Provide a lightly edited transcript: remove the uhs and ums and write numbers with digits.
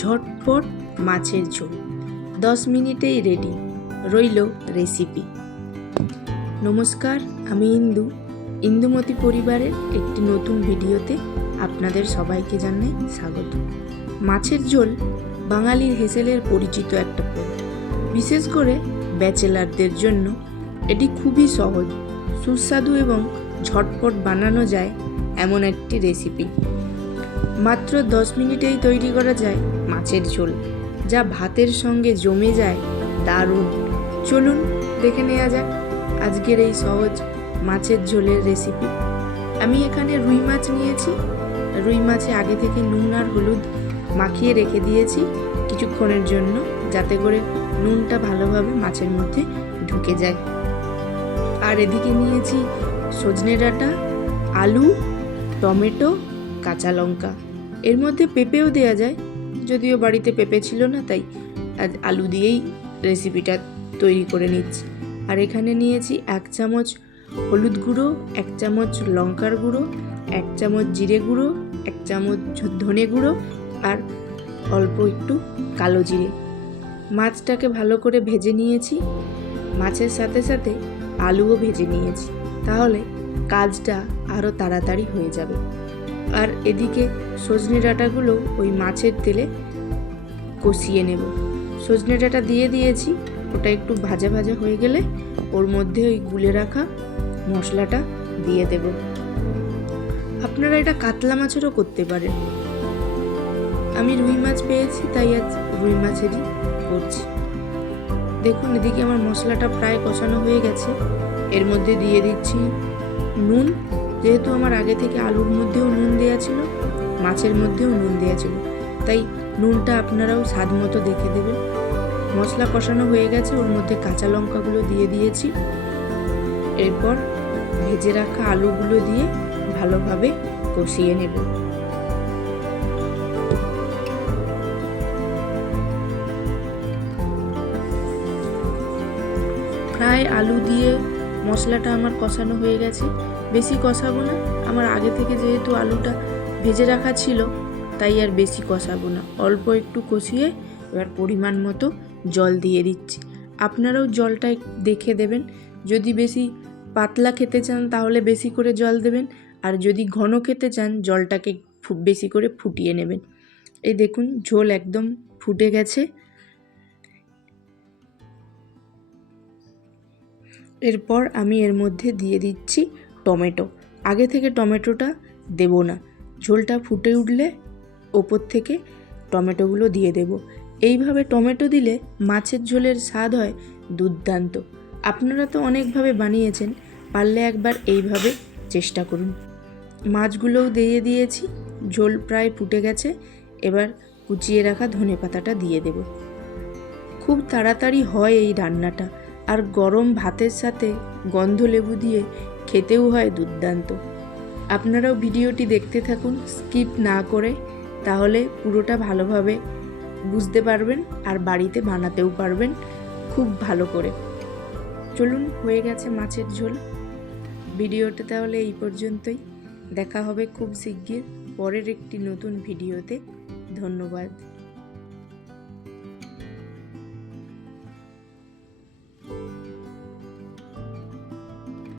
ঝটপট মাছের ঝোল 10 মিনিটেই রেডি। রইল রেসিপি। নমস্কার, আমি ইন্দুমতি পরিবারের একটি নতুন ভিডিওতে আপনাদের সবাইকে জানাই স্বাগত। মাছের ঝোল বাঙালির হেসেলের পরিচিত একটা পদ। বিশেষ করে ব্যাচেলারদের জন্য এটি খুবই সহজ, সুস্বাদু এবং ঝটপট বানানো যায় এমন একটি রেসিপি। মাত্র 10 মিনিটেই তৈরি করা যায় মাছের ঝোল, যা ভাতের সঙ্গে জমে যায় দারুণ। চলুন দেখে নেওয়া যাক আজকের এই সহজ মাছের ঝোলের রেসিপি। আমি এখানে রুই মাছ নিয়েছি। রুই মাছে আগে থেকে নুন আর হলুদ মাখিয়ে রেখে দিয়েছি কিছুক্ষণের জন্য, যাতে করে নুনটা ভালোভাবে মাছের মধ্যে ঢুকে যায়। আর এদিকে নিয়েছি সজনে ডাঁটা, আলু, টমেটো, কাঁচা লঙ্কা। এর মধ্যে পেঁপেও দেওয়া যায়, যদিও বাড়িতে পেঁপে ছিল না, তাই আজ আলু দিয়েই রেসিপিটা তৈরি করে নিচ্ছি। আর এখানে নিয়েছি 1 চামচ হলুদ গুঁড়ো, 1 চামচ লঙ্কার গুঁড়ো, 1 চামচ জিরে গুঁড়ো, 1 চামচ ধনে গুঁড়ো আর অল্প একটু কালো জিরে। মাছটাকে ভালো করে ভেজে নিয়েছি, মাছের সাথে সাথে আলুও ভেজে নিয়েছি, তাহলে কাজটা আরও তাড়াতাড়ি হয়ে যাবে। আর এদিকে সজনে ডাঁটাগুলো ওই মাছের তেলে কষিয়ে নেব। সজনে ডাঁটা দিয়ে দিয়েছি, ওটা একটু ভাজা ভাজা হয়ে গেলে ওর মধ্যে ওই গুলে রাখা মশলাটা দিয়ে দেব। আপনারা এটা কাতলা মাছেরও করতে পারেন। আমি রুই মাছ পেয়েছি, তাই আজ রুই মাছেরই করছি। দেখুন, এদিকে আমার মশলাটা প্রায় কষানো হয়ে গেছে। এর মধ্যে দিয়ে দিচ্ছি নুন। যেহেতু আমার আগে থেকে আলুর মধ্যেও নুন দেওয়া ছিল, মাছের মধ্যেও নুন দেওয়া ছিল, তাই নুনটা আপনারাও স্বাদ মতো দেখে দেবেন। মশলা কষানো হয়ে গেছে, ওর মধ্যে কাঁচা লঙ্কাগুলো দিয়ে দিয়েছি। এরপর ভেজে রাখা আলুগুলো দিয়ে ভালোভাবে কষিয়ে নেব। প্রায় আলু দিয়ে মশলাটা আমার কষানো হয়ে গেছে। বেশি কষাবো না, আমার আগে থেকে যেহেতু আলুটা ভেজে রাখা ছিল, তাই আর বেশি কষাবো না। অল্প একটু কষিয়ে এবার পরিমাণ মতো জল দিয়ে দিচ্ছি। আপনারাও জলটা দেখে দেবেন। যদি বেশি পাতলা খেতে চান তাহলে বেশি করে জল দেবেন, আর যদি ঘন খেতে চান জলটাকে বেশি করে ফুটিয়ে নেবেন। এই দেখুন, ঝোল একদম ফুটে গেছে। এরপর আমি এর মধ্যে দিয়ে দিচ্ছি টমেটো। আগে থেকে টমেটোটা দেব না, ঝোলটা ফুটে উঠলে ওপর থেকে টমেটোগুলো দিয়ে দেব। এইভাবে টমেটো দিলে মাছের ঝোলের স্বাদ হয় দুর্দান্ত। আপনারা তো অনেকভাবে বানিয়েছেন, পারলে একবার এইভাবে চেষ্টা করুন। মাছগুলোও দিয়ে দিয়েছি, ঝোল প্রায় ফুটে গেছে। এবার কুচিয়ে রাখা ধনেপাতাটা দিয়ে দেব। খুব তাড়াতাড়ি হয় এই রান্নাটা, আর গরম ভাতের সাথে গন্ধ লেবু দিয়ে খেতেও হয় দুর্দান্ত। আপনারাও ভিডিওটি দেখতে থাকুন স্কিপ না করে, তাহলে পুরোটা ভালোভাবে বুঝতে পারবেন আর বাড়িতে বানাতেও পারবেন খুব ভালো করে। চলুন, হয়ে গেছে মাছের ঝোল। ভিডিওটা তাহলে এই পর্যন্তই। দেখা হবে খুব শিগগির পরের একটি নতুন ভিডিওতে। ধন্যবাদ।